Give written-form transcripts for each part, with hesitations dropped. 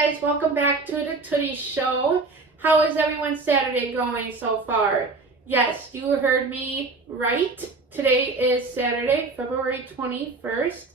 guys, welcome back to the Tootie Show. How is everyone's Saturday going so far? Yes, you heard me right. Today is Saturday, February 21st.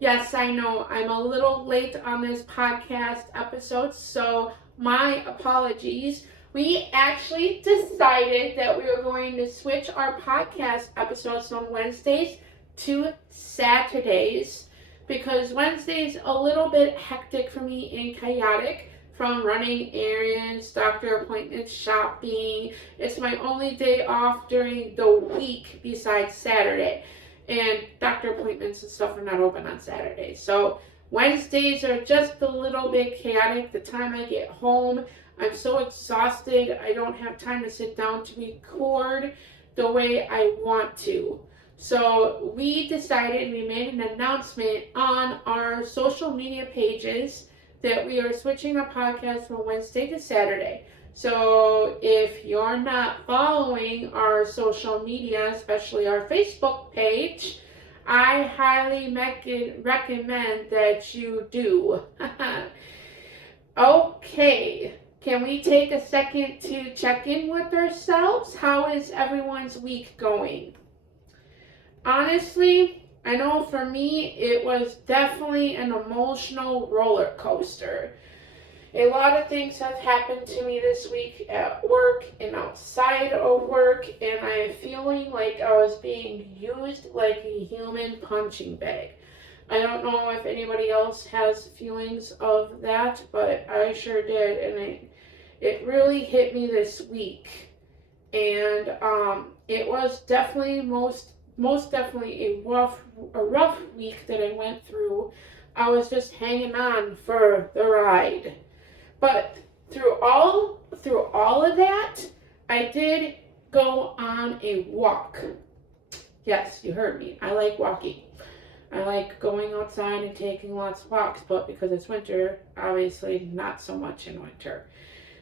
Yes, I know I'm a little late on this podcast episode, so my apologies. We actually decided that we were going to switch our podcast episodes from Wednesdays to Saturdays, because Wednesday's a little bit hectic for me and chaotic from running errands, doctor appointments, shopping. It's my only day off during the week besides Saturday. And doctor appointments and stuff are not open on Saturday. So Wednesdays are just a little bit chaotic. The time I get home, I'm so exhausted. I don't have time to sit down to record the way I want to. So we made an announcement on our social media pages that we are switching our podcast from Wednesday to Saturday. So if you're not following our social media, especially our Facebook page, I highly recommend that you do. Okay, can we take a second to check in with ourselves? How is everyone's week going? Honestly, I know for me, it was definitely an emotional roller coaster. A lot of things have happened to me this week at work and outside of work, and I am feeling like I was being used like a human punching bag. I don't know if anybody else has feelings of that, but I sure did, and it really hit me this week. And it was definitely most definitely a rough week that I went through. I was just hanging on for the ride. But through all of that, I did go on a walk. Yes, you heard me. I like walking. I like going outside and taking lots of walks, but because it's winter, obviously not so much in winter.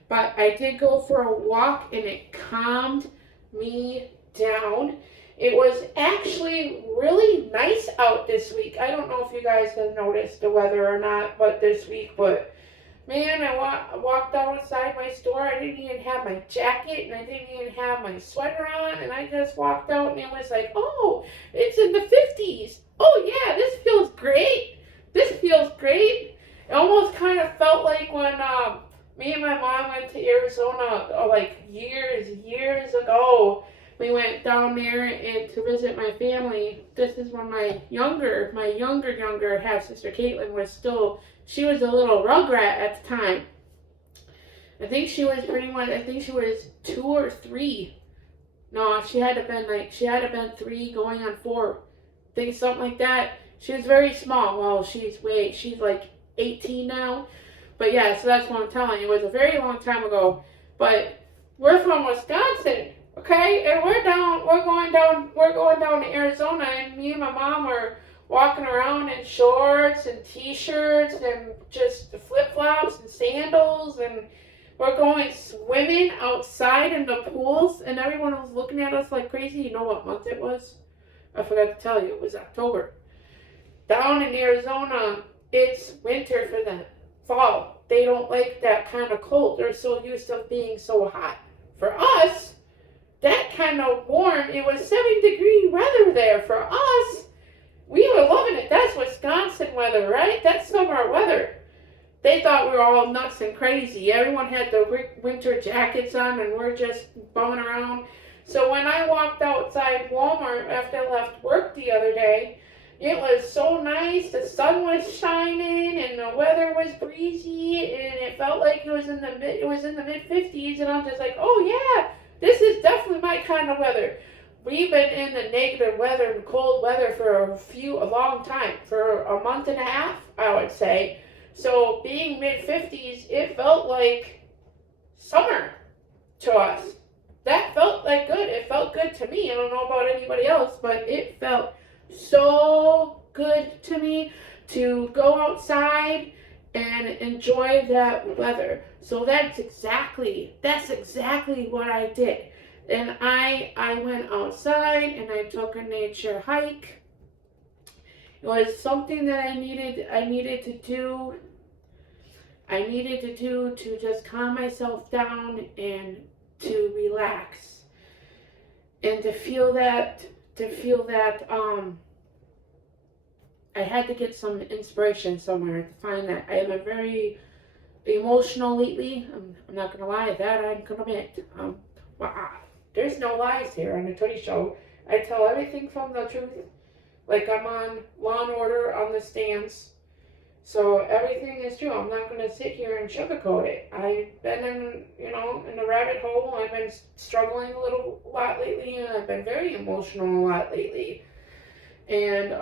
But I did go for a walk and it calmed me down. It was actually really nice out this week. I don't know if you guys have noticed the weather or not, but this week, man, I walked outside my store. I didn't even have my jacket and I didn't even have my sweater on, and I just walked out and it was like, oh, it's in the 50s. Oh yeah, this feels great. This feels great. It almost kind of felt like when me and my mom went to Arizona like years ago. We went down there and to visit my family. This is when my younger half sister Caitlin she was a little rugrat at the time. I think she was 2 or 3. No, she had to been 3 going on 4. I think something like that. She was very small. Well, she's like 18 now. But yeah, so that's what I'm telling you. It was a very long time ago. But we're from Wisconsin. Okay, and we're going down to Arizona, and me and my mom are walking around in shorts and t-shirts and just flip-flops and sandals, and we're going swimming outside in the pools, and everyone was looking at us like crazy. You know what month it was? I forgot to tell you, it was October. Down in Arizona, it's winter for them. Fall. They don't like that kind of cold. They're so used to being so hot. For us, that kind of warm, it was 70-degree weather there. For us, we were loving it. That's Wisconsin weather, right? That's summer weather. They thought we were all nuts and crazy. Everyone had the winter jackets on, and we're just bumming around. So when I walked outside Walmart after I left work the other day, it was so nice. The sun was shining, and the weather was breezy, and it felt like it was in the mid-50s, and I'm just like, oh yeah, this is definitely my kind of weather. We've been in the negative weather and cold weather for a long time, for a month and a half, I would say. So being mid-50s, it felt like summer to us. That felt like good. It felt good to me. I don't know about anybody else, but it felt so good to me to go outside and enjoy that weather. So that's exactly what I did. And I went outside and I took a nature hike. It was something that I needed to do. I needed to do to just calm myself down and to relax and to feel that I had to get some inspiration somewhere to find that. I have been very emotional lately. I'm not gonna lie, that I'm gonna admit. Well, there's no lies here on the Tootie Show. I tell everything from the truth. Like I'm on Law and Order on the stands. So everything is true. I'm not going to sit here and sugarcoat it. I've been in a rabbit hole. I've been struggling a lot lately, and I've been very emotional a lot lately. And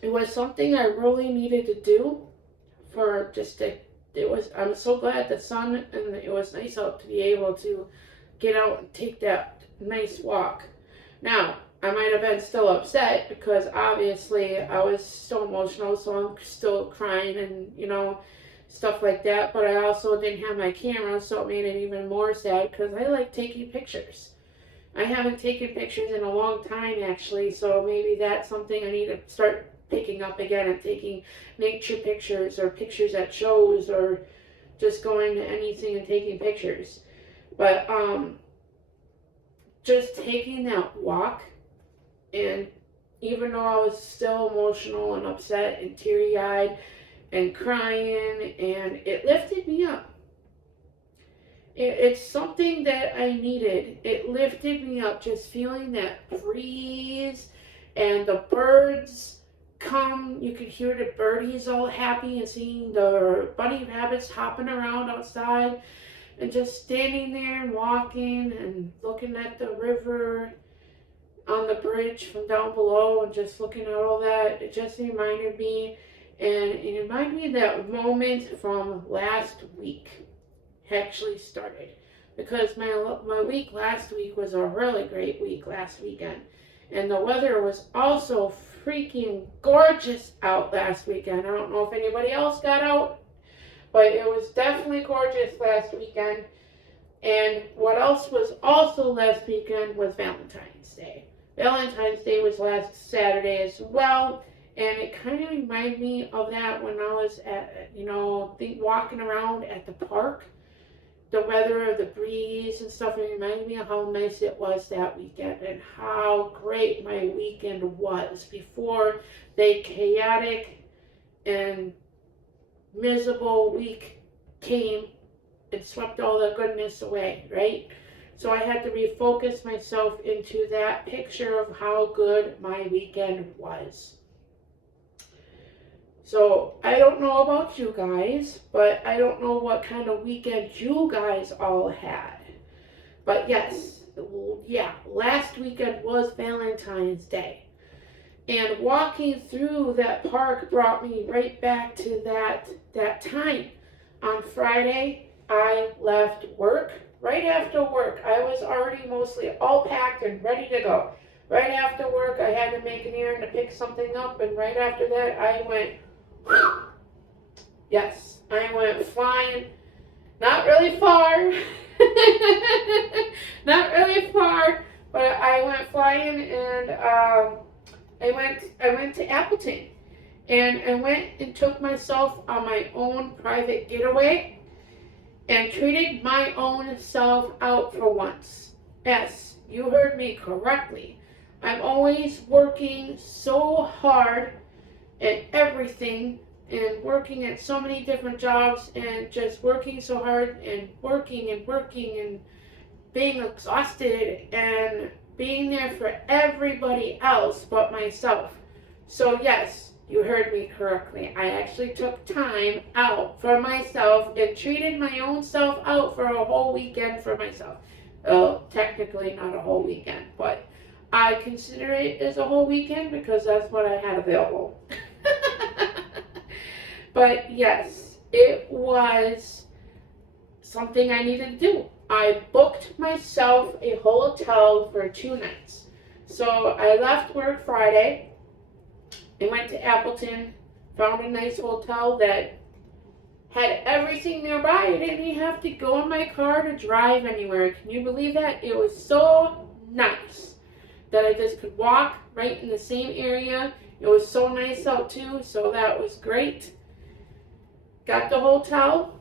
it was something I really needed to do I'm so glad the sun and it was nice out to be able to get out and take that nice walk. Now, I might have been still upset because obviously I was so emotional, so I'm still crying and, stuff like that. But I also didn't have my camera, so it made it even more sad because I like taking pictures. I haven't taken pictures in a long time, actually, so maybe that's something I need to start picking up again and taking nature pictures or pictures at shows or just going to anything and taking pictures. But just taking that walk, and even though I was still emotional and upset and teary-eyed and crying, and it lifted me up. It's something that I needed. It lifted me up, just feeling that breeze and the birds come. You could hear the birdies all happy and seeing the bunny rabbits hopping around outside and just standing there and walking and looking at the river on the bridge from down below and just looking at all that. It just reminded me, and it reminded me of that moment from last week actually started, because my week last week was a really great week last weekend, and the weather was also freaking gorgeous out last weekend. I don't know if anybody else got out, but it was definitely gorgeous last weekend. And what else was also last weekend was Valentine's Day. Valentine's Day was last Saturday as well, and it kind of reminded me of that when I was at, walking around at the park. The weather, the breeze and stuff, it reminded me of how nice it was that weekend and how great my weekend was before the chaotic and miserable week came and swept all the goodness away, right? So I had to refocus myself into that picture of how good my weekend was. So I don't know about you guys, but I don't know what kind of weekend you guys all had. But last weekend was Valentine's Day. And walking through that park brought me right back to that time. On Friday, I left work. Right after work, I was already mostly all packed and ready to go. Right after work, I had to make an errand to pick something up, and right after that, I went flying. Not really far. Not really far, but I went flying, and I went to Appleton, and I went and took myself on my own private getaway and treated my own self out for once. Yes, you heard me correctly. I'm always working so hard at everything and working at so many different jobs and just working so hard and working and being exhausted and being there for everybody else but myself. So yes, you heard me correctly. I actually took time out for myself and treated my own self out for a whole weekend for myself. Well, technically not a whole weekend, but I consider it as a whole weekend because that's what I had available. But yes, it was something I needed to do. I booked myself a hotel for 2 nights. So I left work Friday and went to Appleton, found a nice hotel that had everything nearby. I didn't even have to go in my car to drive anywhere. Can you believe that? It was so nice that I just could walk right in the same area. It was so nice out too, so that was great. got the hotel,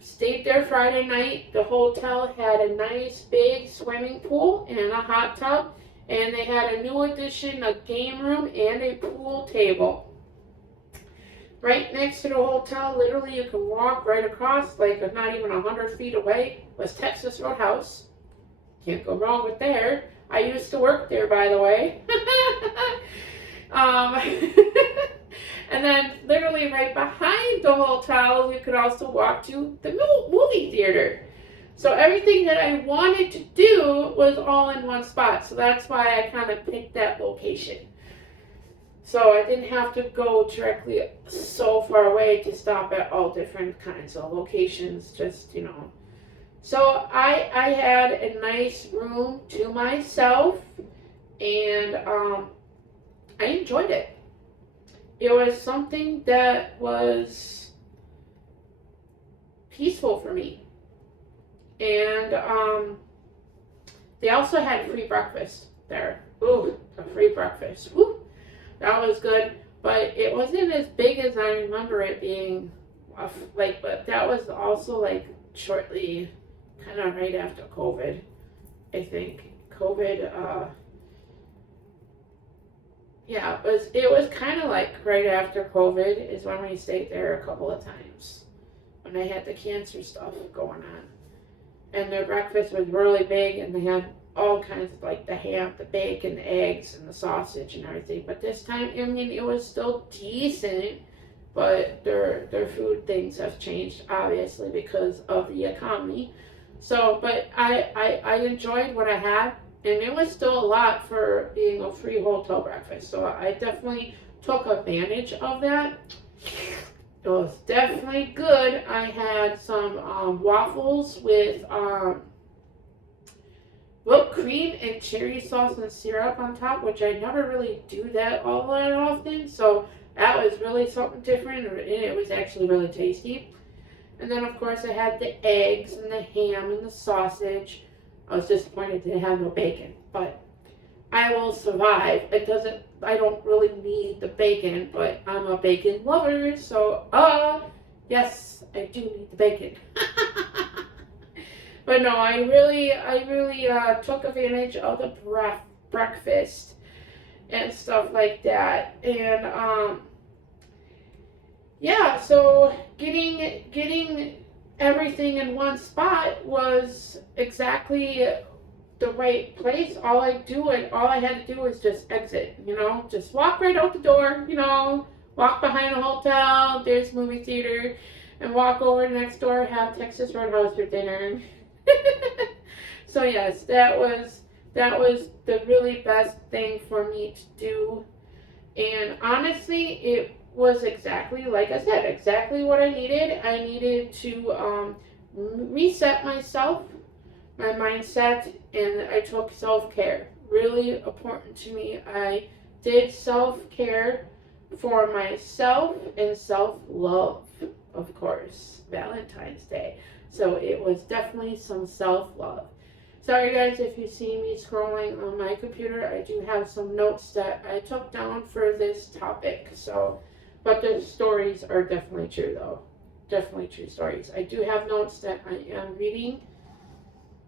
stayed there Friday night. The hotel had a nice big swimming pool and a hot tub, and they had a new addition, a game room and a pool table. Right next to the hotel, literally you can walk right across, like not even 100 feet away, was Texas Roadhouse. Can't go wrong with there. I used to work there, by the way. um, and then literally right behind the hotel, you could also walk to the movie theater. So everything that I wanted to do was all in one spot. So that's why I kind of picked that location. So I didn't have to go directly so far away to stop at all different kinds of locations, just, So I had a nice room to myself, and I enjoyed it. It was something that was peaceful for me. And they also had free breakfast there. Ooh, a free breakfast. Ooh. That was good, but it wasn't as big as I remember it being. But that was also shortly, kind of right after COVID. I think COVID. Yeah, it was kind of like right after COVID is when we stayed there a couple of times when they had the cancer stuff going on, and their breakfast was really big, and they had all kinds of the ham, the bacon, the eggs, and the sausage and everything. But this time, I mean, it was still decent, but their food things have changed, obviously, because of the economy. So, but I enjoyed what I had, and it was still a lot for being a free hotel breakfast. So I definitely took advantage of that. It was definitely good. I had some waffles with whipped cream and cherry sauce and syrup on top, which I never really do that all that often. So that was really something different, and it was actually really tasty. And then, of course, I had the eggs and the ham and the sausage. I was disappointed they had no bacon, but I will survive. I don't really need the bacon, but I'm a bacon lover, so, yes, I do need the bacon. But no, I really took advantage of the breakfast and stuff like that. And, yeah, so getting everything in one spot was exactly the right place. All I had to do was just exit, just walk right out the door, walk behind the hotel, there's movie theater, and walk over next door, have Texas Roadhouse for dinner. So yes, that was the really best thing for me to do. And honestly, it was exactly, like I said, exactly what I needed. I needed to reset myself, my mindset, and I took self-care. Really important to me. I did self-care for myself and self-love, of course, Valentine's Day. So it was definitely some self-love. Sorry guys if you see me scrolling on my computer. I do have some notes that I took down for this topic. So, but the stories are definitely true though. Definitely true stories. I do have notes that I am reading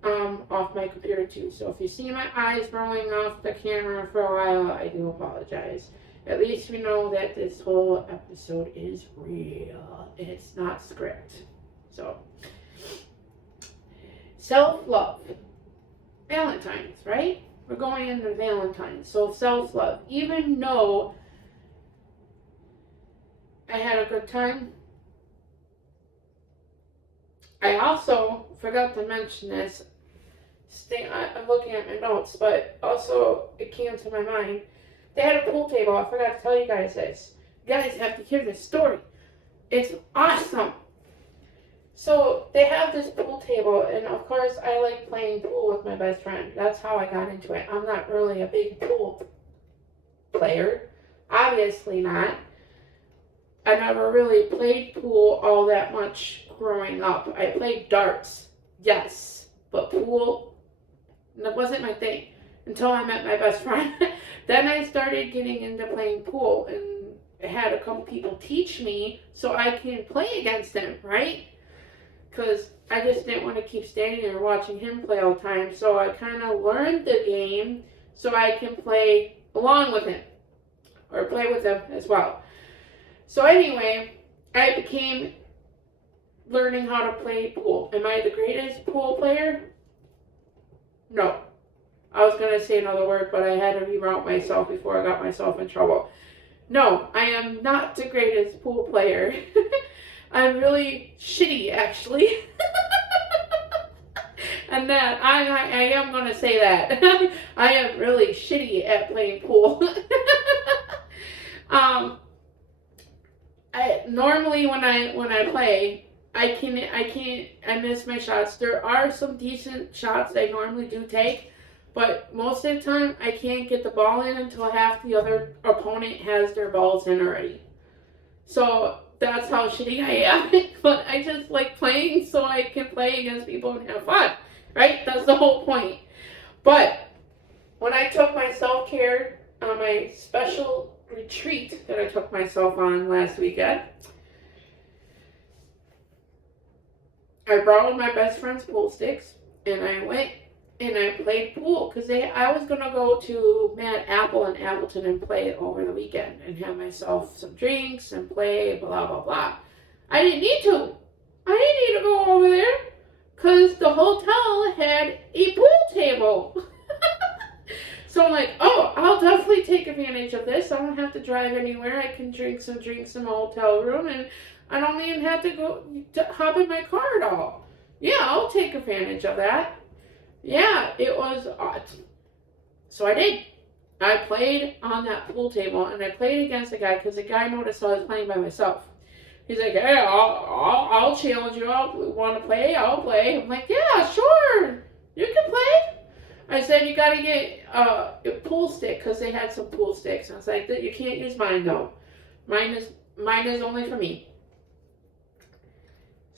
off my computer too. So if you see my eyes rolling off the camera for a while, I do apologize. At least we know that this whole episode is real. It's not script. So, self-love. Valentine's, right? We're going into Valentine's. So self-love. Even though I had a good time, I also forgot to mention this. I'm looking at my notes, but also it came to my mind. They had a pool table. I forgot to tell you guys this. You guys have to hear this story. It's awesome. So they have this pool table, and of course I like playing pool with my best friend. That's how I got into it. I'm not really a big pool player. Obviously not. I never really played pool all that much growing up. I played darts, yes, but pool, that wasn't my thing until I met my best friend. Then I started getting into playing pool, and had a couple people teach me so I can play against him, right? Because I just didn't want to keep standing there watching him play all the time. So I kind of learned the game so I can play along with him or play with him as well. So anyway, I became learning how to play pool. Am I the greatest pool player? No. I was going to say another word, but I had to reroute myself before I got myself in trouble. No, I am not the greatest pool player. I'm really shitty, actually. And that, I am going to say that. I am really shitty at playing pool. Normally when I play, I miss my shots. There are some decent shots I normally do take, but most of the time I can't get the ball in until half the other opponent has their balls in already. So that's how shitty I am. But I just like playing so I can play against people and have fun, right? That's the whole point. But when I took my self-care on my special retreat that I took myself on last weekend, I borrowed my best friend's pool sticks and I went and I played pool because I was going to go to Mad Apple in Appleton and play over the weekend and have myself some drinks and play, blah, blah, blah. I didn't need to. I didn't need to go over there because the hotel had a pool table. So I'm like, oh, I'll definitely take advantage of this. I don't have to drive anywhere. I can drink some drinks in the hotel room and I don't even have to go to hop in my car at all. Yeah, I'll take advantage of that. Yeah, it was odd. So I did. I played on that pool table, and I played against the guy because the guy noticed I was playing by myself. He's like, hey, I'll challenge you. Want to play? I'll play. I'm like, yeah, sure. You can play. I said, you got to get a pool stick because they had some pool sticks. And I was like, you can't use mine, though. Mine is only for me.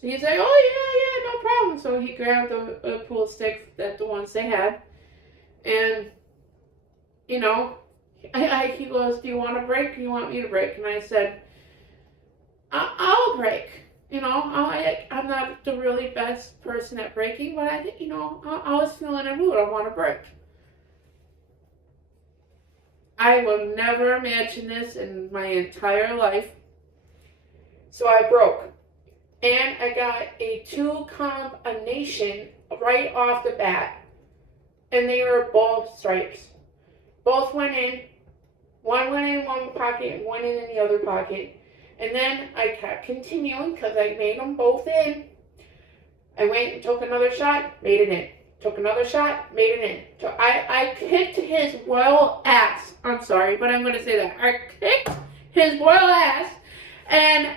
So he's like, oh, yeah, no problem. So he grabbed a pool stick, the ones they had. And, you know, he goes, do you want to break or you want me to break? And I said, I'll break. You know, I'm not the really best person at breaking, but I was feeling a mood. I want to break. I will never imagine this in my entire life. So I broke. And I got a 2 combination right off the bat. And they were both stripes. Both went in. One went in one pocket and one in the other pocket. And then I kept continuing because I made them both in. I went and took another shot, made it in. Took another shot, made it in. So I kicked his royal ass. I'm sorry, but I'm going to say that. I kicked his royal ass. And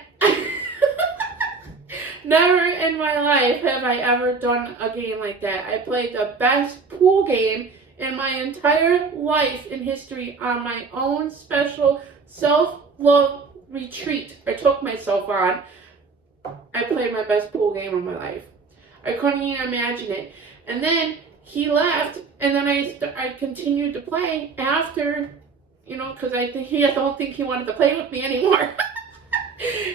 never in my life have I ever done a game like that. I played the best pool game in my entire life in history on my own special self-love retreat I took myself on. I played my best pool game of my life. I couldn't even imagine it. And then he left, and then I continued to play after, because I don't think he wanted to play with me anymore.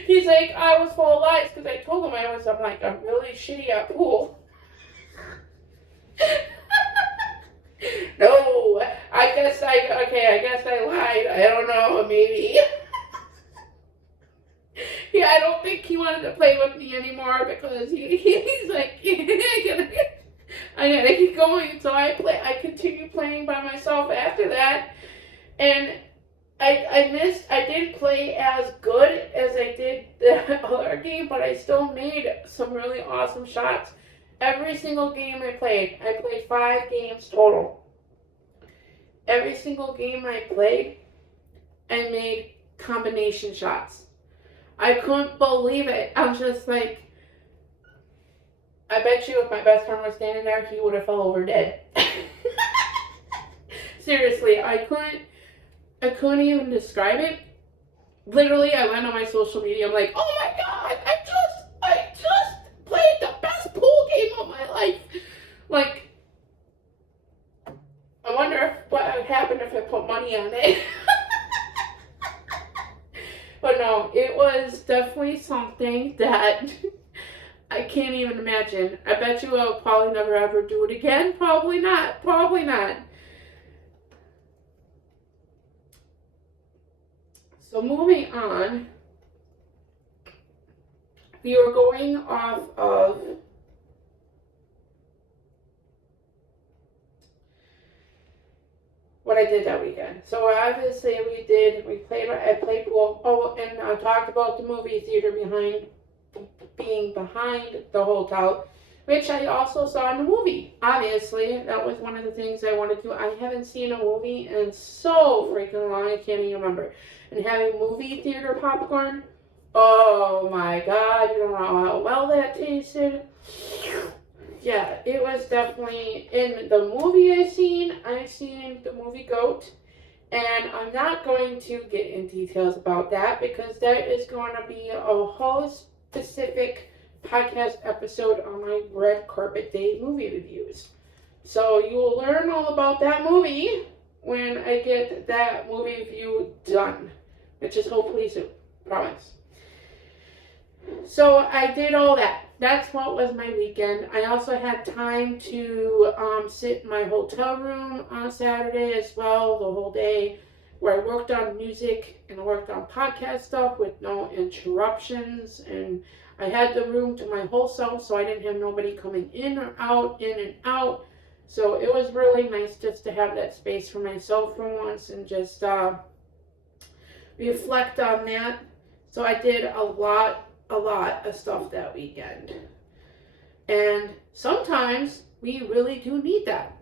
He's like, I was full of lies because I told him I'm really shitty at pool. No, I guess I lied. I don't know, maybe. Yeah, I don't think he wanted to play with me anymore because he's like, I gotta keep going. So I continued playing by myself after that, and I didn't play as good as I did the other game, but I still made some really awesome shots. Every single game I played 5 games total. Every single game I played, I made combination shots. I couldn't believe it. I'm just like, I bet you if my best friend was standing there, he would have fell over dead. Seriously, I couldn't even describe it. Literally, I went on my social media. I'm like, oh my god, I just played the best pool game of my life. Like, I wonder what would happen if I put money on it. But no, it was definitely something that I can't even imagine. I bet you I'll probably never ever do it again. Probably not. Probably not. So moving on, we were going off of what I did that weekend. So obviously I played pool. Oh, and I talked about the movie theater being behind the hotel, which I also saw in the movie. Obviously, that was one of the things I wanted to do. I haven't seen a movie in so freaking long, I can't even remember. And having movie theater popcorn, oh my God, you don't know how well that tasted. Yeah, it was definitely, in the movie I've seen the movie Goat, and I'm not going to get in details about that because that is going to be a whole specific podcast episode on my Red Carpet Day movie reviews. So you will learn all about that movie when I get that movie review done, which is hopefully soon, promise. So I did all that. That's what was my weekend. I also had time to sit in my hotel room on Saturday as well, the whole day, where I worked on music and I worked on podcast stuff with no interruptions. And I had the room to my whole self, so I didn't have nobody coming in or out, in and out. So it was really nice just to have that space for myself for once and just reflect on that. So I did a lot of stuff that weekend. And sometimes we really do need that.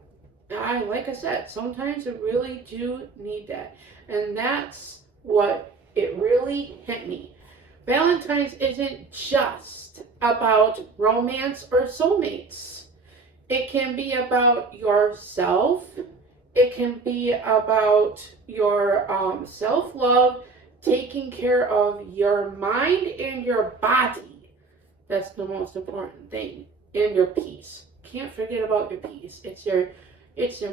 Like I said, sometimes we really do need that. And that's what it really hit me. Valentine's isn't just about romance or soulmates. It can be about yourself. It can be about your self-love, taking care of your mind and your body. That's the most important thing. And your peace. Can't forget about your peace. It's your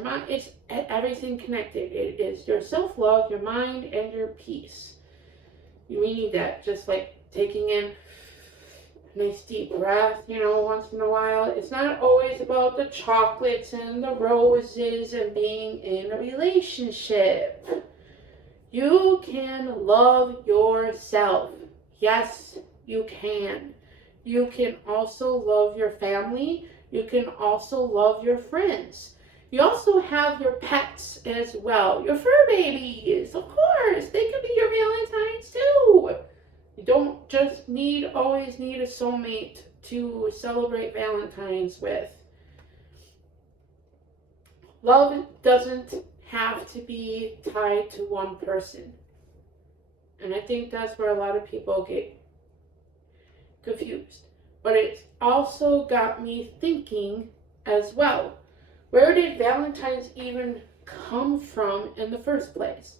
mind. It's everything connected. It is your self-love, your mind, and your peace. We need that. Just like taking in a nice deep breath, once in a while. It's not always about the chocolates and the roses and being in a relationship. You can love yourself. Yes, you can. You can also love your family. You can also love your friends. You also have your pets as well. Your fur babies, of course. They can be your Valentines too. You don't just always need a soulmate to celebrate Valentine's with. Love doesn't have to be tied to one person. And I think that's where a lot of people get confused. But it's also got me thinking as well. Where did Valentine's even come from in the first place?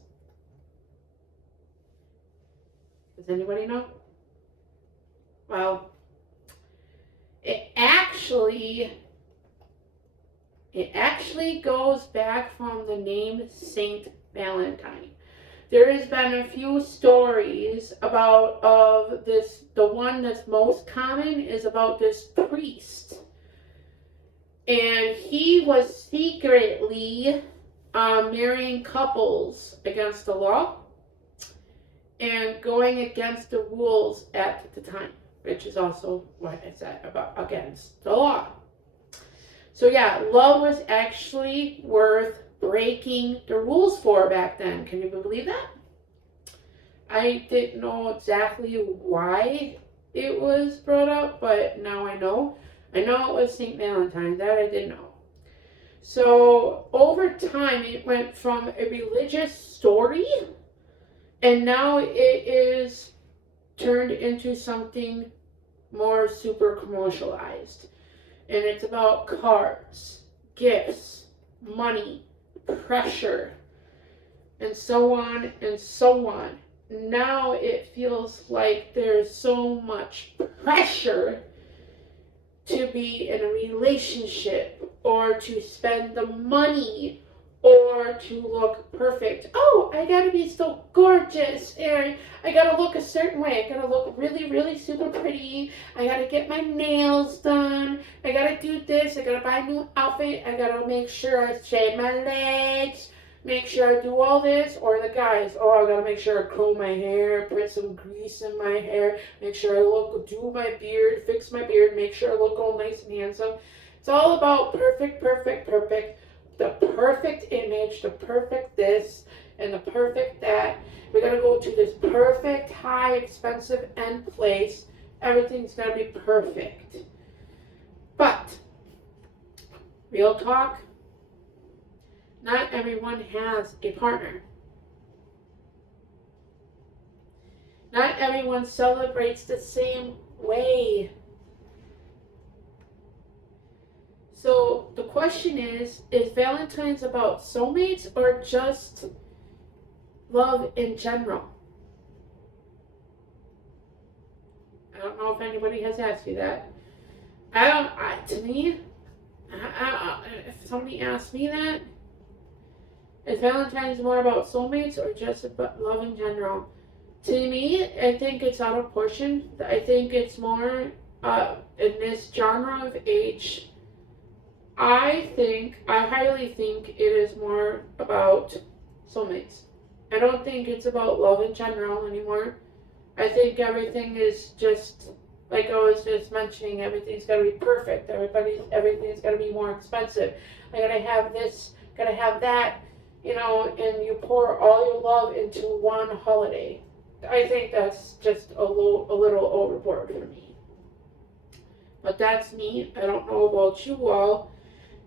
Does anybody know? Well, it actually goes back from the name Saint Valentine. There has been a few stories of this. The one that's most common is about this priest. And he was secretly marrying couples against the law and going against the rules at the time, which is also what I said about against the law. So yeah, love was actually worth breaking the rules for back then. Can you believe that? I didn't know exactly why it was brought up, but now I know. I know it was St. Valentine. That I did know. So over time, it went from a religious story, and now it is turned into something more super commercialized. And it's about cards, gifts, money, pressure, and so on and so on. Now it feels like there's so much pressure to be in a relationship or to spend the money or to look perfect. Oh, I gotta be so gorgeous, and I gotta look a certain way. I gotta look really, really super pretty. I gotta get my nails done. I gotta do this. I gotta buy a new outfit. I gotta make sure I shave my legs. Make sure I do all this. Or the guys, oh, I gotta make sure I comb my hair, put some grease in my hair, make sure I do my beard, fix my beard, make sure I look all nice and handsome. It's all about perfect, perfect, perfect. The perfect image, the perfect this, and the perfect that. We're gonna go to this perfect, high, expensive end place. Everything's gonna be perfect. But, real talk, not everyone has a partner. Not everyone celebrates the same way. So the question is Valentine's about soulmates or just love in general? I don't know if anybody has asked you that. To me, if somebody asked me that, is Valentine's more about soulmates or just about love in general? To me, I think it's out of proportion. I think it's more in this genre of age. I highly think it is more about soulmates. I don't think it's about love in general anymore. I think everything is just, like I was just mentioning, everything's got to be perfect. Everything's got to be more expensive. I gotta have this, gotta have that, and you pour all your love into one holiday. I think that's just a little overboard for me. But that's me. I don't know about you all.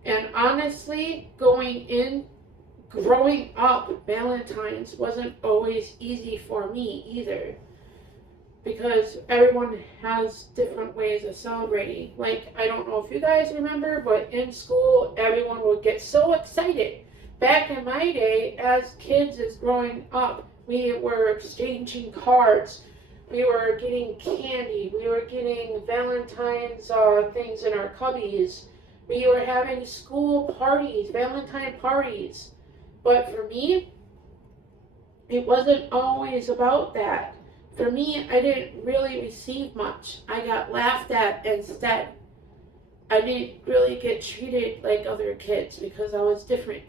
And honestly, growing up, Valentine's wasn't always easy for me either. Because everyone has different ways of celebrating. Like, I don't know if you guys remember, but in school, everyone would get so excited. Back in my day, as kids as growing up, we were exchanging cards. We were getting candy. We were getting Valentine's things in our cubbies. We were having school parties, Valentine parties. But for me, it wasn't always about that. For me, I didn't really receive much. I got laughed at instead. I didn't really get treated like other kids because I was different.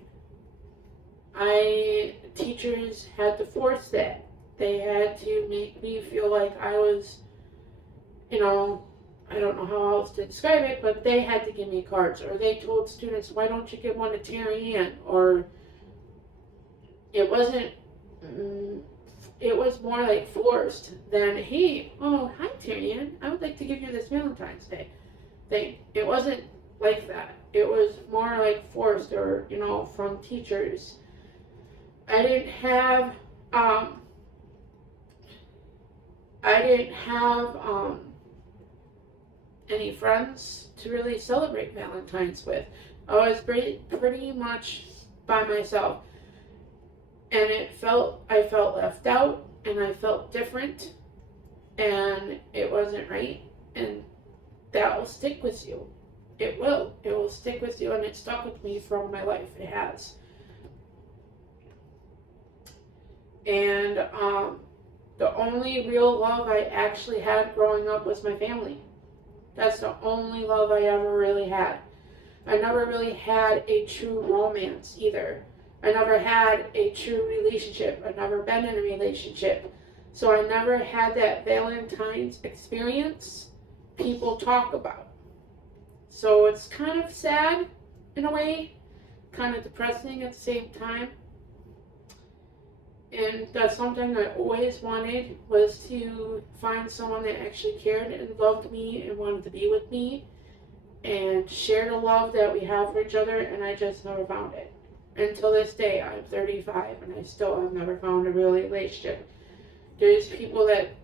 Teachers had to force that. They had to make me feel like I was, I don't know how else to describe it, but they had to give me cards, or they told students, why don't you give one to Terry Ann? Or it wasn't, it was more like forced than, hey, oh, hi Terry Ann, I would like to give you this Valentine's Day thing. It wasn't like that. It was more like forced or, from teachers. I didn't have any friends to really celebrate Valentine's with. I was pretty much by myself, and I felt left out, and I felt different, and it wasn't right, and that will stick with you. It will stick with you, and it stuck with me from my life. It has. And the only real love I actually had growing up was my family. That's the only love I ever really had. I never really had a true romance either. I never had a true relationship. I've never been in a relationship. So I never had that Valentine's experience people talk about. So it's kind of sad in a way, kind of depressing at the same time. And that's something I always wanted, was to find someone that actually cared and loved me and wanted to be with me and share the love that we have for each other, and I just never found it. Until this day, I'm 35 and I still have never found a real relationship. There's people that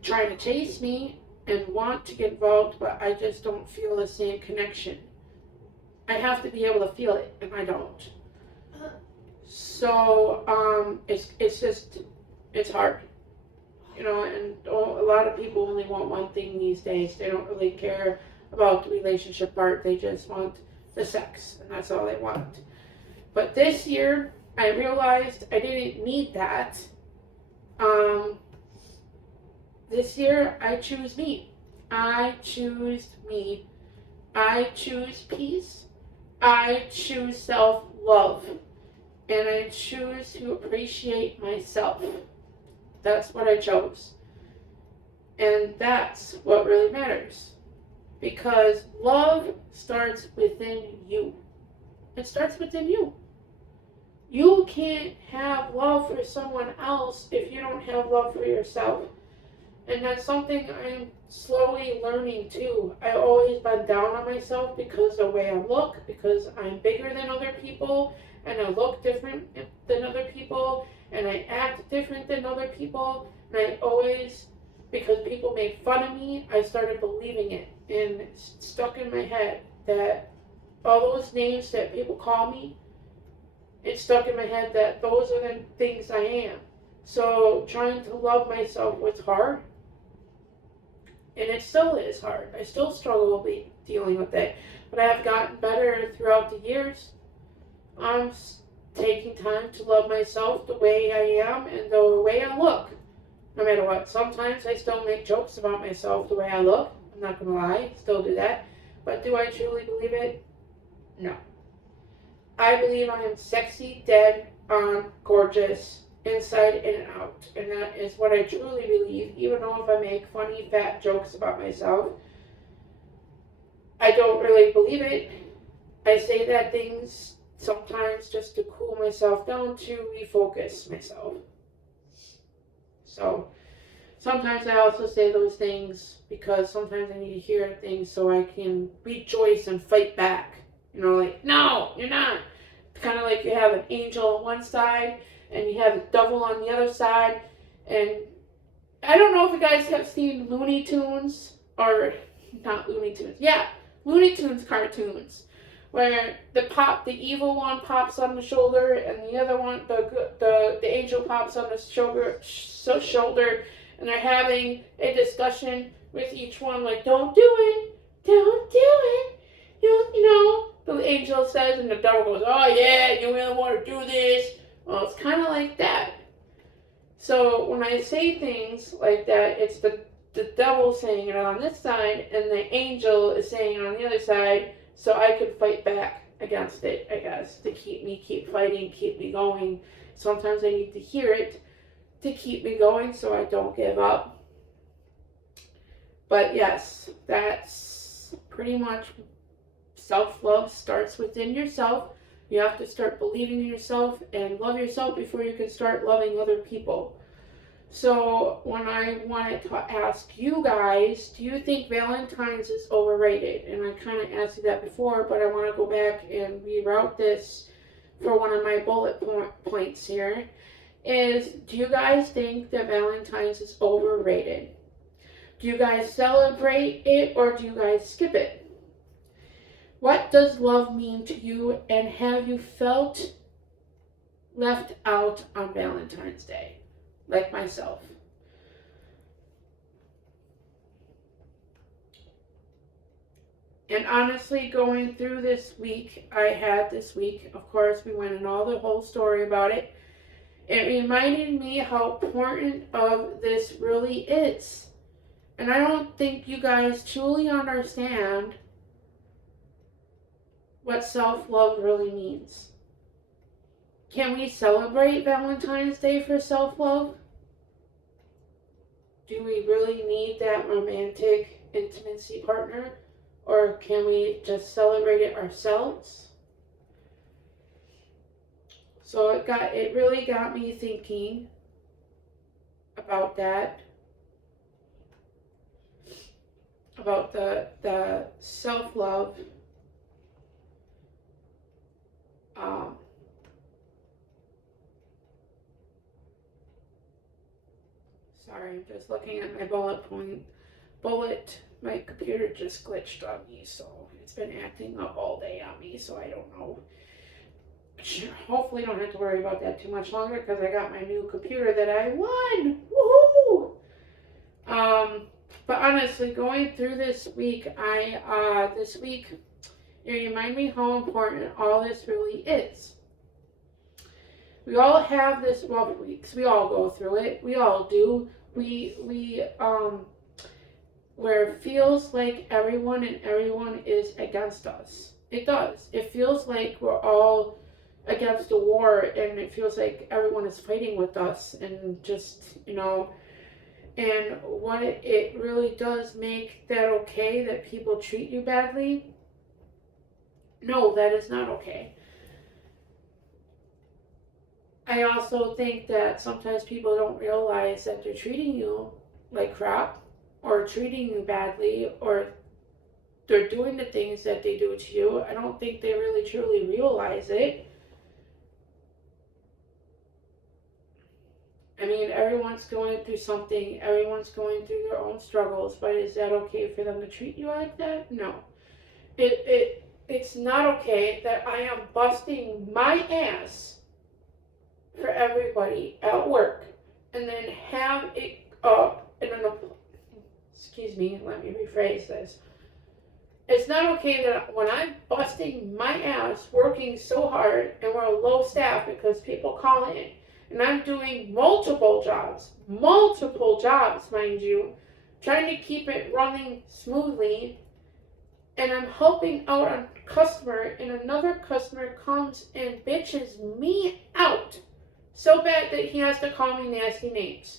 try to chase me and want to get involved, but I just don't feel the same connection. I have to be able to feel it, and I don't. So, it's hard, and a lot of people only want one thing these days. They don't really care about the relationship part. They just want the sex, and that's all they want. But this year, I realized I didn't need that. This year, I choose me. I choose me. I choose peace. I choose self-love. And I choose to appreciate myself. That's what I chose. And that's what really matters. Because love starts within you. It starts within you. You can't have love for someone else if you don't have love for yourself. And that's something I'm slowly learning too. I've always been down on myself because of the way I look, because I'm bigger than other people, and I look different than other people, and I act different than other people, and I always, because people made fun of me, I started believing it, and it's stuck in my head that all those names that people call me, it's stuck in my head that those are the things I am. So trying to love myself was hard. And it still is hard. I still struggle dealing with it. But I have gotten better throughout the years. I'm taking time to love myself the way I am and the way I look. No matter what. Sometimes I still make jokes about myself the way I look. I'm not going to lie. Still do that. But do I truly believe it? No. I believe I am sexy, dead on, gorgeous, inside and out. And that is what I truly believe, even though if I make funny, fat jokes about myself, I don't really believe it. I say that things sometimes just to cool myself down, to refocus myself. So sometimes I also say those things because sometimes I need to hear things so I can rejoice and fight back. You know, like, no, you're not. Kind of like you have an angel on one side and you have a devil on the other side. And I don't know if you guys have seen Looney Tunes, or not Looney Tunes. Yeah, Looney Tunes cartoons, where the evil one pops on the shoulder, and the other one, the angel pops on the shoulder, and they're having a discussion with each one, like, don't do it, don't do it, you know. The angel says, and the devil goes, oh yeah, you really want to do this? Well, it's kind of like that. So when I say things like that, it's the devil saying it on this side, and the angel is saying it on the other side, so I could fight back against it, I guess, to keep fighting, keep me going. Sometimes I need to hear it to keep me going so I don't give up. But yes, that's pretty much. Self-love starts within yourself. You have to start believing in yourself and love yourself before you can start loving other people. So when I wanted to ask you guys, do you think Valentine's is overrated? And I kind of asked you that before, but I want to go back and reroute this for one of my bullet points here. Do you guys think that Valentine's is overrated? Do you guys celebrate it or do you guys skip it? What does love mean to you, and have you felt left out on Valentine's Day, like myself? And honestly, going through this week, of course, we went in all the whole story about it. It reminded me how important of this really is. And I don't think you guys truly understand what self-love really means. Can we celebrate Valentine's Day for self-love? Do we really need that romantic intimacy partner? Or can we just celebrate it ourselves? So it really got me thinking about that. About the self-love. Sorry, I'm just looking at my my computer just glitched on me, so it's been acting up all day on me, so I don't know. Hopefully I don't have to worry about that too much longer because I got my new computer that I won. Woohoo! But honestly, going through this week, it reminded me how important all this really is. We all have this rough weeks. We all go through it. We all do. Where it feels like everyone is against us. It does. It feels like we're all against the war, and it feels like everyone is fighting with us, and just, and what it really does make that okay that people treat you badly. No, that is not okay. I also think that sometimes people don't realize that they're treating you like crap, or treating you badly, or they're doing the things that they do to you. I don't think they really truly realize it. I mean, everyone's going through something, everyone's going through their own struggles, but is that okay for them to treat you like that? No. It's not okay that I am busting my ass for everybody at work, and then have it excuse me, let me rephrase this. It's not okay that when I'm busting my ass working so hard and we're low staff because people call in, and I'm doing multiple jobs, mind you, trying to keep it running smoothly, and I'm helping out a customer, and another customer comes and bitches me out so bad that he has to call me nasty names.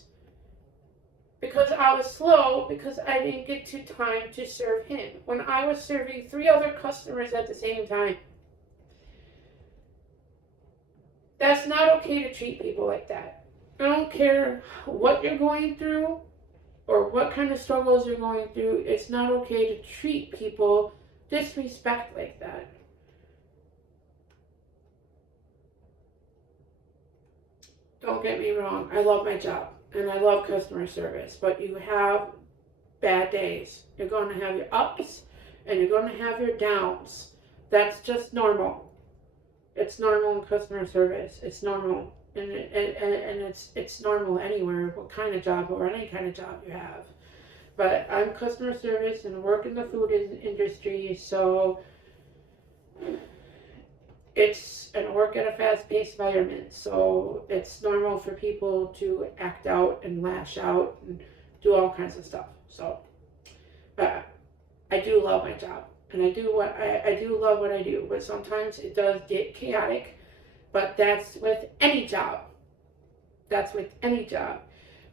Because I was slow, because I didn't get to time to serve him when I was serving 3 other customers at the same time. That's not okay to treat people like that. I don't care what you're going through or what kind of struggles you're going through. It's not okay to treat people disrespect like that. Don't get me wrong, I love my job and I love customer service, but you have bad days. You're going to have your ups and you're going to have your downs. That's just normal. It's normal in customer service. It's normal, and it's normal anywhere, what kind of job or any kind of job you have. But I'm customer service and work in the food industry, so and I work at a fast-paced environment, so it's normal for people to act out and lash out and do all kinds of stuff. So, but I do love my job, and I do love what I do. But sometimes it does get chaotic. But that's with any job.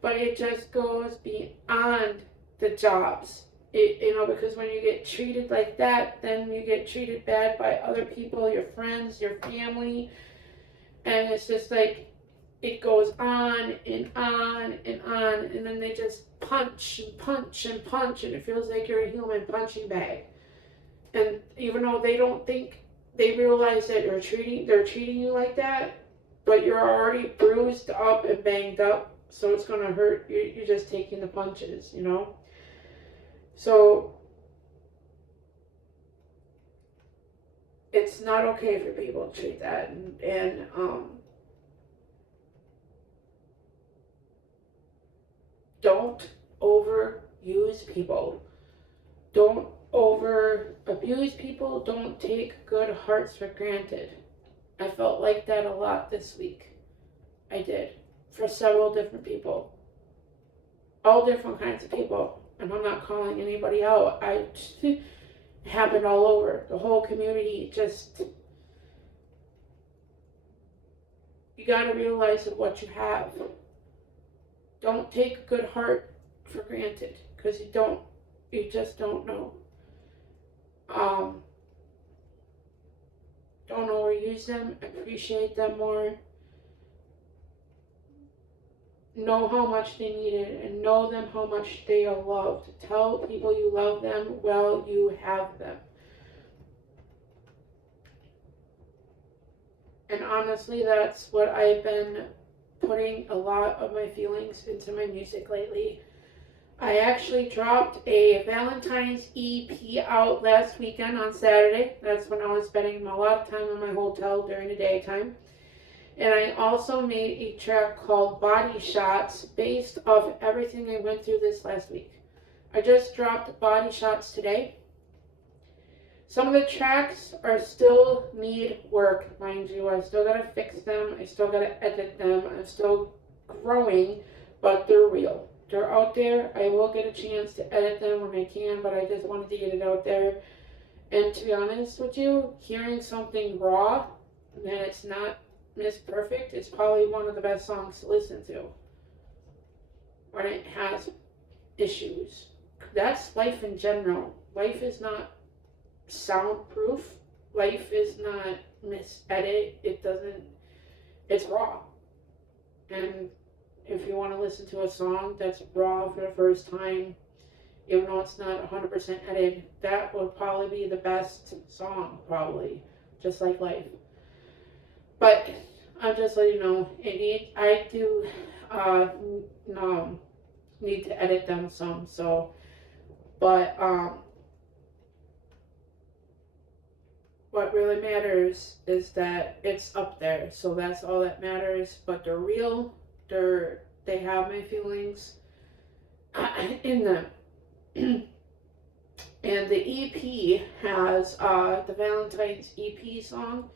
But it just goes beyond the jobs. Because when you get treated like that, then you get treated bad by other people, your friends, your family, and it's just like it goes on and on and on, and then they just punch and punch and punch, and it feels like you're a human punching bag. And even though they don't think they realize that they're treating you like that, but you're already bruised up and banged up, so it's gonna hurt. You're just taking the punches, So it's not okay for people to treat that, and don't overuse people. Don't over abuse people. Don't take good hearts for granted. I felt like that a lot this week. I did, for several different people. All different kinds of people. And I'm not calling anybody out. It happened all over. The whole community just... You gotta realize what you have. Don't take a good heart for granted, because you just don't know. Don't overuse them. Appreciate them more. Know how much they need it, and know them how much they are loved. Tell people you love them while you have them. And honestly, that's what I've been putting a lot of my feelings into my music lately. I actually dropped a Valentine's EP out last weekend on Saturday. That's when I was spending a lot of time in my hotel during the daytime. And I also made a track called Body Shots based off everything I went through this last week. I just dropped Body Shots today. Some of the tracks are still need work, mind you. I still gotta fix them. I still gotta edit them. I'm still growing, but they're real. They're out there. I will get a chance to edit them when I can, but I just wanted to get it out there. And to be honest with you, hearing something raw and it's not Miss Perfect is probably one of the best songs to listen to when it has issues. That's life in general. Life is not soundproof. Life is not misedit. It's raw. And if you want to listen to a song that's raw for the first time, even though it's not 100% edited, that would probably be the best song, probably. Just like life. But I'll just let you know, I do need to edit them some, so, but what really matters is that it's up there, so that's all that matters. But they're real, they have my feelings in them. And the EP has the Valentine's EP song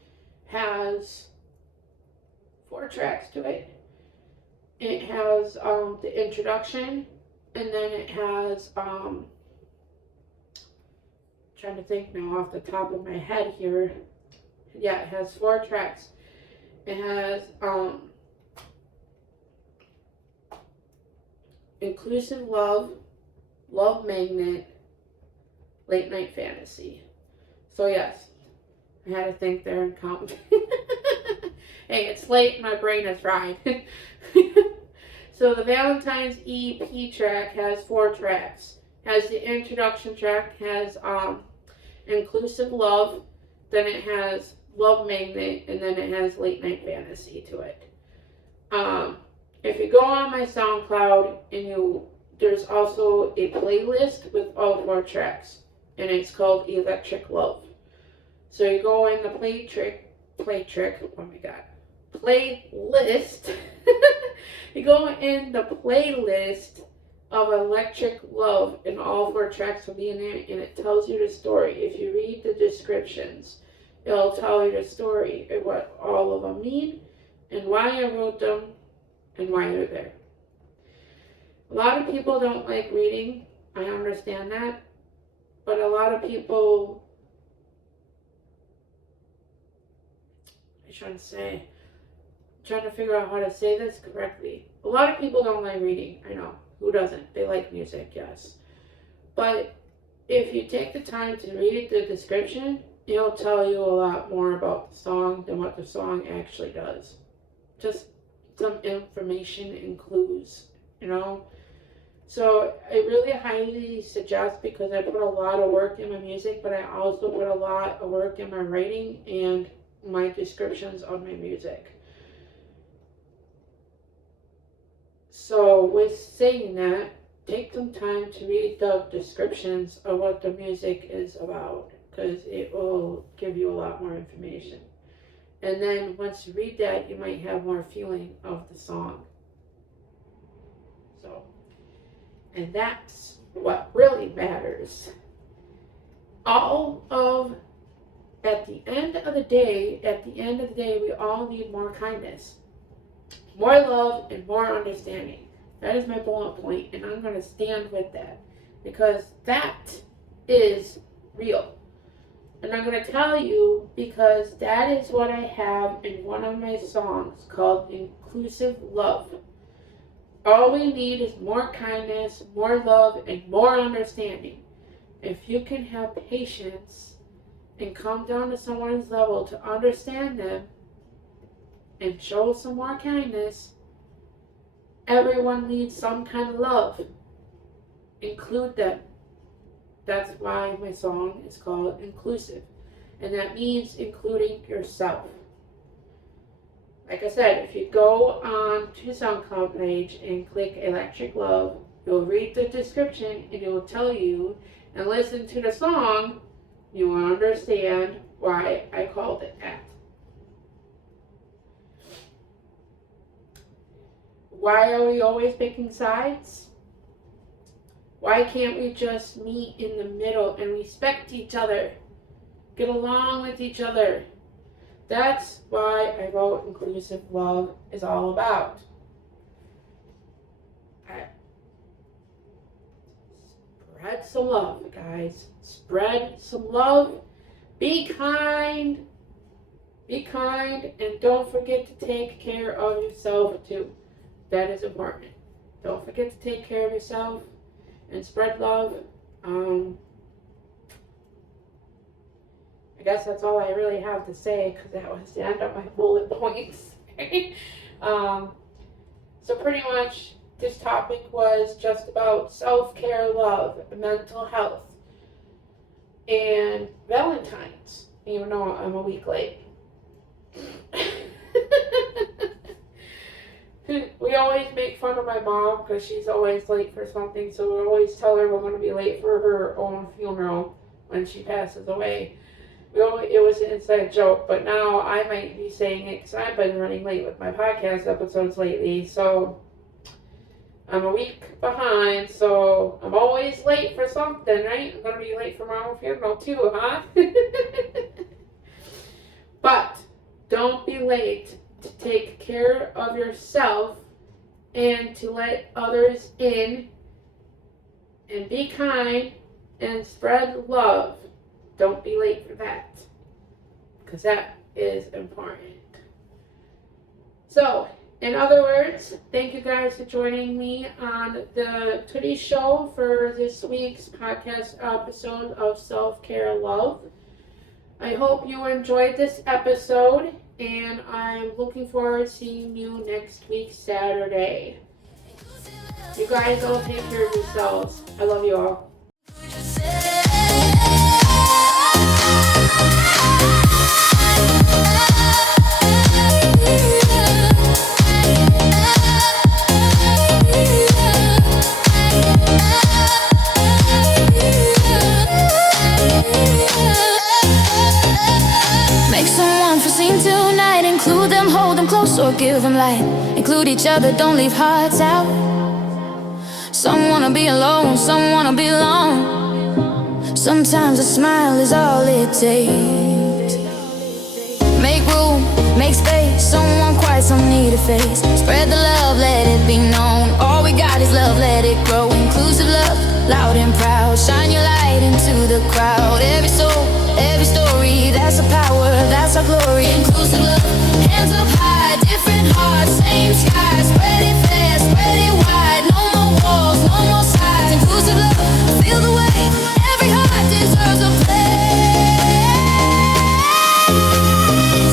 has 4 tracks to it. It has the introduction, and then it has trying to think now off the top of my head here. Yeah, it has 4 tracks. It has Inclusive Love, Love Magnet, Late Night Fantasy. So yes, I had to think there and count. Hey, it's late, my brain is fried. So the Valentine's EP track has 4 tracks. Has the introduction track, has Inclusive Love, then it has Love Magnet, and then it has Late Night Fantasy to it. If you go on my SoundCloud and there's also a playlist with all 4 tracks, and it's called Electric Love. So you go in the playlist. You go in the playlist of Electric Love, and all 4 tracks will be in there, and it tells you the story. If you read the descriptions, it'll tell you the story and what all of them mean, and why I wrote them, and why they're there. A lot of people don't like reading. I understand that. But a lot of people, trying to figure out how to say this correctly. A lot of people don't like reading. I know. Who doesn't? They like music, yes. But if you take the time to read the description, it'll tell you a lot more about the song than what the song actually does. Just some information and clues, So I really highly suggest, because I put a lot of work in my music, but I also put a lot of work in my writing and my descriptions of my music. So with saying that, take some time to read the descriptions of what the music is about, because it will give you a lot more information. And then once you read that, you might have more feeling of the song. So, and that's what really matters. At the end of the day, we all need more kindness, more love, and more understanding. That is my bullet point, and I'm going to stand with that, because that is real. And I'm going to tell you, because that is what I have in one of my songs called Inclusive Love. All we need is more kindness, more love, and more understanding. If you can have patience and come down to someone's level to understand them and show some more kindness, everyone needs some kind of love. Include them. That's why my song is called Inclusive. And that means including yourself. Like I said, if you go on to the SoundCloud page and click Electric Love, you'll read the description and it will tell you, and listen to the song, you will understand why I called it that. Why are we always picking sides? Why can't we just meet in the middle and respect each other? get along with each other. That's why I wrote Inclusive Love is all about. Spread some love, guys. Spread some love. Be kind. Be kind, and don't forget to take care of yourself too. That is important. Don't forget to take care of yourself and spread love. I guess that's all I really have to say, because that was the end of my bullet points. So pretty much this topic was just about self-care, love, mental health, and Valentine's, even though I'm a week late. We always make fun of my mom because she's always late for something, so we always tell her we're going to be late for her own funeral when she passes away. It was an inside joke, but now I might be saying it because I've been running late with my podcast episodes lately, so I'm a week behind, so I'm always late for something, right? I'm going to be late for my own funeral too, huh? But don't be late to take care of yourself and to let others in, and be kind and spread love. Don't be late for that, because that is important. So, in other words, thank you guys for joining me on the Tootsie Show for this week's podcast episode of Self-Care Love. I hope you enjoyed this episode, and I'm looking forward to seeing you next week, Saturday. You guys all take care of yourselves. I love you all. Make someone feel seen tonight. Include them, hold them close, or give them light. Include each other, don't leave hearts out. Some wanna be alone, some wanna be alone. Sometimes a smile is all it takes. Make room, make space. Someone quiet, some need a face. Spread the love, let it be known. All we got is love, let it grow. Inclusive love, loud and proud. Shine your light into the crowd. Every soul, every story, that's our power, that's our glory. Inclusive love, hands up high, different hearts, same sky. Spread it fast, spread it wide. No more walls, no more sides. Inclusive love, feel the way. Every heart deserves a place.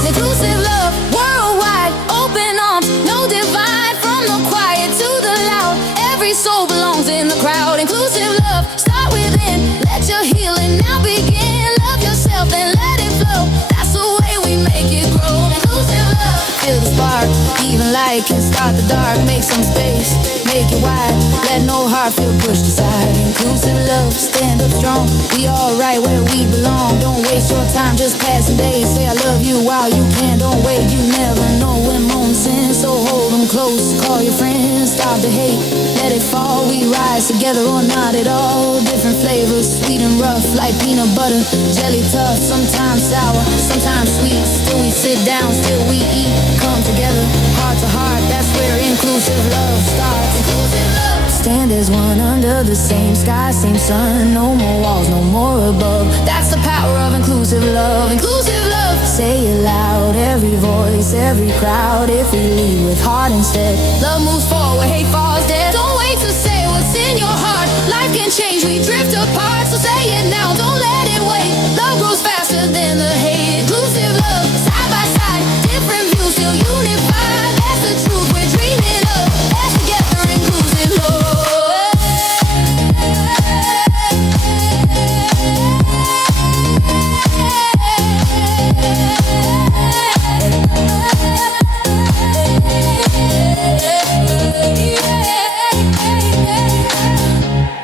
Inclusive love, worldwide, open arms, no divide. From the quiet to the loud, every soul belongs in the crowd. Inclusive love, start within, let your healing now begin. Love yourself, then let it flow. That's the way we make it grow. Inclusive love, feel the spark, even light can start the dark. Make some space, make it wide. Let no heart feel pushed aside. Inclusive love, stand up strong. We all right where we belong. Don't waste your time just passing days. Say I love you while you can. Don't wait, you never know when moments end. So hold them close, call your friends. Stop the hate, let it fall. We rise together or not at all. Different flavors, sweet and rough, like peanut butter, jelly tough. Sometimes sour, sometimes sweet. Still we sit down, still we eat. Come together, heart to heart. That's where inclusive love starts. Inclusive love. Stand as one under the same sky, same sun. No more walls, no more above. That's the power of inclusive love. Inclusive love. Say it loud, every voice, every crowd. If we lead with heart instead, love moves forward, hate falls dead. Don't wait to say what's in your heart. Life can change, we drift apart. So say it now, don't let it wait. Love grows faster than the hate. Inclusive love, side by side, different views still unified. That's the truth we're dreaming of. That's together, inclusive love.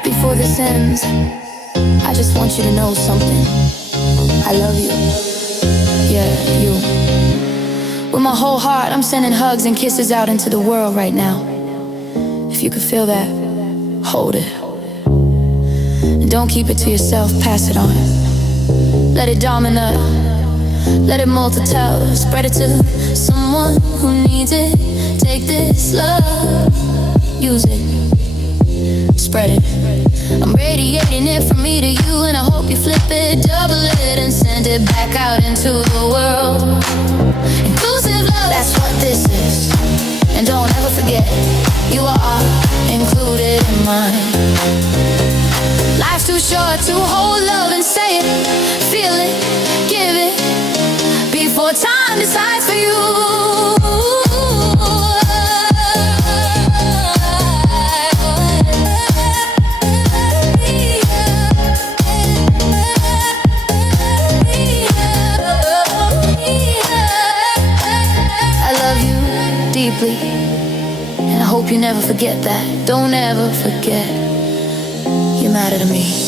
Before this ends, I just want you to know something. I love you. Yeah, you. With my whole heart, I'm sending hugs and kisses out into the world right now. If you could feel that, hold it. And don't keep it to yourself, pass it on. let it dominate. Let it multitask, spread it to someone who needs it. Take this love, use it, spread it. I'm radiating it from me to you, and I hope you flip it, double it, and send it back out into the world. Inclusive love, that's what this is. And don't ever forget, you are included in mine. Life's too short to hold love and say it, feel it, give it, before time decides for you. I love you deeply, and I hope you never forget that. Don't ever forget, you matter to me.